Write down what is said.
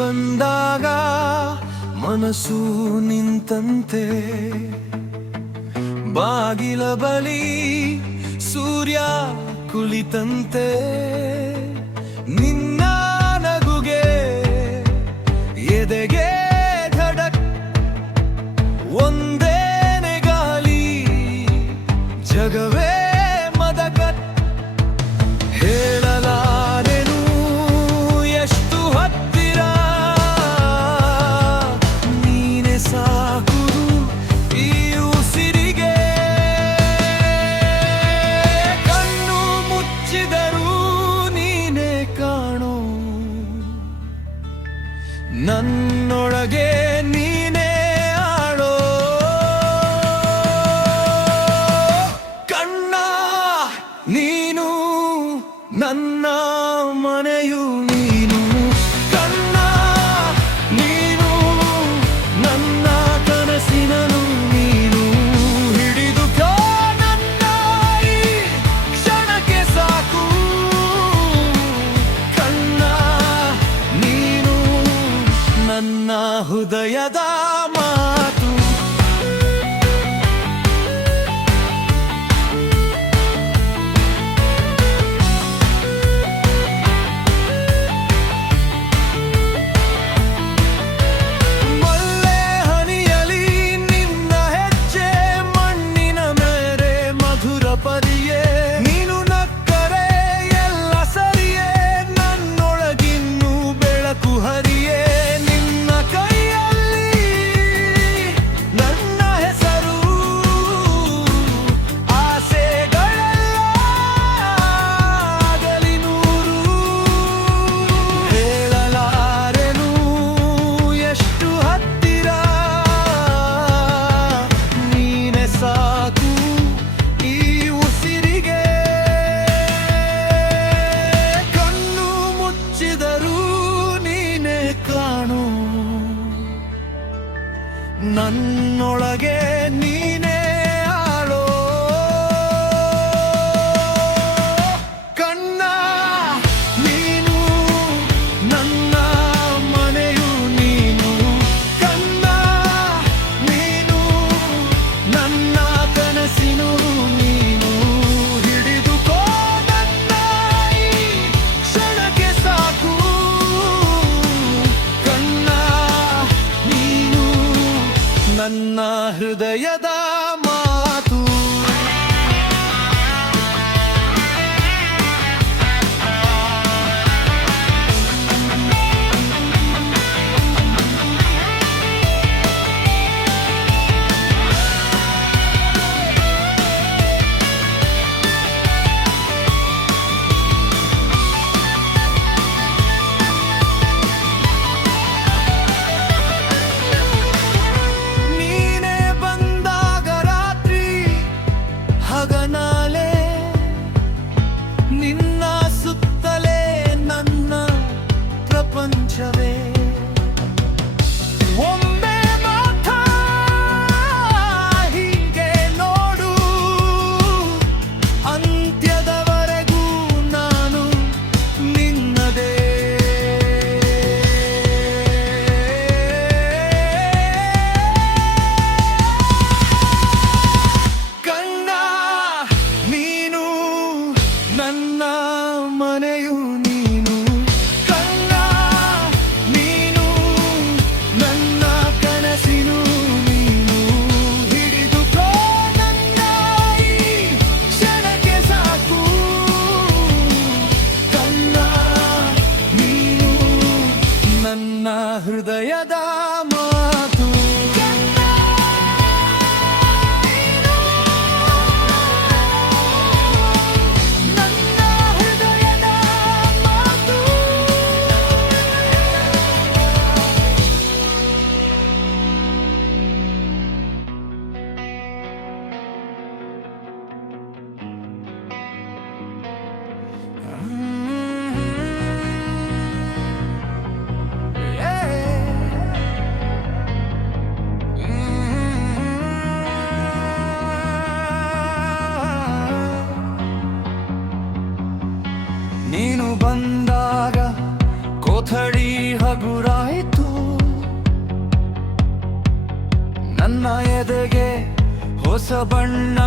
ಬಂದಾಗ ಮನಸ್ಸು ನಿಂತಂತೆ, ಬಾಗಿಲ ಬಳಿ ಸೂರ್ಯ ಕುಳಿತಂತೆ. ನಿನ್ನ ನಗುಗೆ ಎದೆಗೆ ಧಡಕ್, ಒಂದೇನೆ ಗಾಳಿ ಜಗವೇ ಮದಕತ್. ಹೇಳಲಾರೆನು ಎಷ್ಟು ಹತ್ತಿರ ನೀನೆ ಸಾಕು ಈ ಉಸಿರಿಗೆ. ಕಣ್ಣು ಮುಚ್ಚಿದರೂ ನೀನೆ ಕಾಣೋ, ನನ್ನೊಳಗೆ ನೀನೆ ಆಡೋ. ಕಣ್ಣ ನೀನು ನನ್ನ ಮನೆಯು ನೀನು, ಕಣ್ಣ ನೀನು ನನ್ನ ಕನಸಿನನು ನೀನು. ಹಿಡಿದುಕೋ ನನ್ನ ಈ ಕ್ಷಣಕ್ಕೆ ಸಾಕು, ಕಣ್ಣ ನೀನು ನನ್ನ ಹೃದಯದ ಮಾತು. ಮಲ್ಲೆ ಹನಿಯಲಿ ನಿನ್ನ ಹೆಜ್ಜೆ, ಮಣ್ಣಿನ ಮೇರೆ ಮಧುರ ಪರಿಯೇ. ನೀನು ನಕ್ಕರೆ ಎಲ್ಲ ಸರಿಯೇ, ನನ್ನೊಳಗಿನ್ನು ಬೆಳಕು ಹರಿಯೇ. ನಿನ್ನ ಕೈಯಲ್ಲಿ ನನ್ನ ಹೆಸರು, ಆಸೆಗಳೆಲ್ಲ ಆಗಲಿ ನೂರು. ಹೇಳಲಾರೆನು ಎಷ್ಟು ಹತ್ತಿರ ನೀನೆ ಸಾಕು ಈ ಉಸಿರಿಗೆ. ಕಣ್ಣು ಮುಚ್ಚಿದರೂ ನೀನೆ ಕಾಣೋ, ನನ್ನೊಳಗೆ ನೀನೆ ಆಳೋ. ಕಣ್ಣ ನೀನು ನನ್ನ ಮನೆಯು ನೀನು, ಕಣ್ಣ ನೀನು ನನ್ನ ಕನಸಿನು ನೀನು. ಹಿಡಿದುಕೋ ನನ್ನ ಈ ಕ್ಷಣಕ್ಕೆ ಸಾಕು, ಕಣ್ಣ ನೀನು ನನ್ನ ಹೃದಯದ ಮಾತು. ನೀನೇ ಬಂದಾಗ ರಾತ್ರಿ ಹಗನಾಲೆ, ನಿನ್ನ ಸುತ್ತಲೇ ನನ್ನ ಪ್ರಪಂಚವೇ. ಒಮ್ಮೆ ಮಾತ್ರ ಹೀಗೆ ನೋಡು, ಅಂತ್ಯದವರೆಗೂ ನಾನು ನಿನ್ನದೇ. ಕಣ್ಣ ನೀನು ನನ್ನ ಮನೆಯು ನೀನು, ಕಣ್ಣ ನೀನು ನನ್ನ ಕನಸಿನು ನೀನು. ಹಿಡಿದುಕೋ ನನ್ನ ಈ ಕ್ಷಣಕ್ಕೆ ಸಾಕು, ಕಣ್ಣ ನೀನು ನನ್ನ ಹೃದಯದ ಮಾತು. ನನ್ನ ಹೃದಯದ ಮಾತು. ನೀನು ಬಂದಾಗ ಕೊಠಡಿ ಹಗುರಾಯಿತು ನನ್ನ ಎದೆಗೆ ಹೊಸ ಬಣ್ಣ